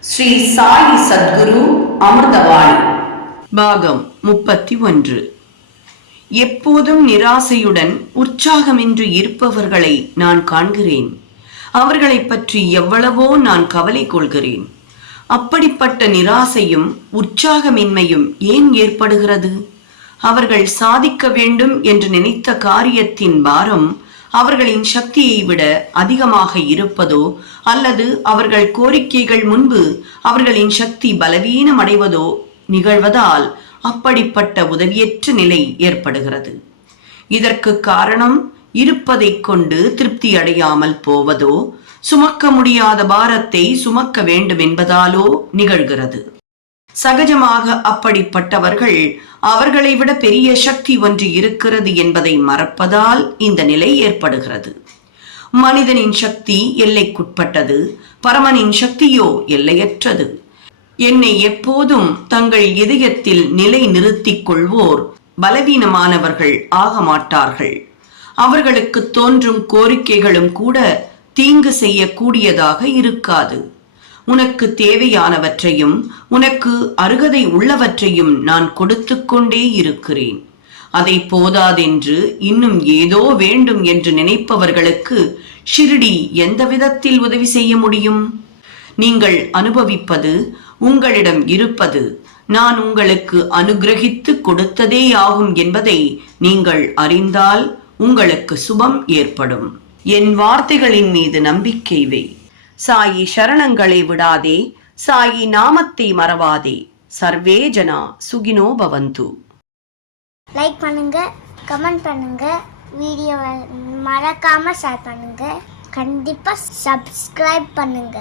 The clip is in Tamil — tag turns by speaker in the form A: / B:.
A: ஸ்ரீ சாயி சத்குரு அமிர்தவாணி
B: பாகம் முப்பத்தி ஒன்று எப்போதும் நிராசையுடன் உற்சாகமின்றி இருப்பவர்களை நான் காண்கிறேன். அவர்களைப் பற்றி எவ்வளவோ நான் கவலை கொள்கிறேன். அப்படிப்பட்ட நிராசையும் உற்சாகமின்மையும் ஏன் ஏற்படுகிறது? அவர்கள் சாதிக்க வேண்டும் என்று நினைத்த காரியத்தின் பாரம் அவர்களின் சக்தியை விட அதிகமாக இருப்பதோ அல்லது அவர்கள் கோரிக்கைகள் முன்பு அவர்களின் சக்தி பலவீனம் அடைவதோ நிகழ்வதால் அப்படிப்பட்ட உதவியற்ற நிலை ஏற்படுகிறது. இதற்கு காரணம் இருப்பதை கொண்டு திருப்தி அடையாமல் போவதோ சுமக்க முடியாத பாரத்தை சுமக்க வேண்டும் என்பதாலோ நிகழ்கிறது. சகஜமாக அப்படிப்பட்டவர்கள் அவர்களை விட பெரிய சக்தி ஒன்று இருக்கிறது என்பதை மறப்பதால் இந்த நிலை ஏற்படுகிறது. மனிதனின் சக்தி எல்லைக்குட்பட்டது பரமனின் சக்தியோ எல்லையற்றது. என்னை எப்போதும் தங்கள் இதயத்தில் நிலை நிறுத்திக் கொள்வோர் பலவீனமானவர்கள் ஆக மாட்டார்கள். அவர்களுக்கு தோன்றும் கோரிக்கைகளும் கூட தீங்கு செய்யக்கூடியதாக இருக்காது. உனக்கு தேவையானவற்றையும் உனக்கு அருகதை உள்ளவற்றையும் நான் கொடுத்து கொண்டே இருக்கிறேன். அதை போதாதென்று இன்னும் ஏதோ வேண்டும் என்று நினைப்பவர்களுக்கு ஷிர்டி எந்த விதத்தில் உதவி செய்ய முடியும்? நீங்கள் அனுபவிப்பது உங்களிடம் இருப்பது நான் உங்களுக்கு அனுகிரகித்து கொடுத்ததேயாகும் என்பதை நீங்கள் அறிந்தால் உங்களுக்கு சுபம் ஏற்படும். என் வார்த்தைகளின் மீது நம்பிக்கை வை. சாயி சரணங்களை விடாதே சாயி நாமத்தை மறவாதே. சர்வே ஜனா சுகினோ பவந்து.
C: லைக் பண்ணுங்க கமெண்ட் பண்ணுங்க வீடியோவை மறக்காம ஷேர் பண்ணுங்க கண்டிப்பா சப்ஸ்கிரைப் பண்ணுங்க.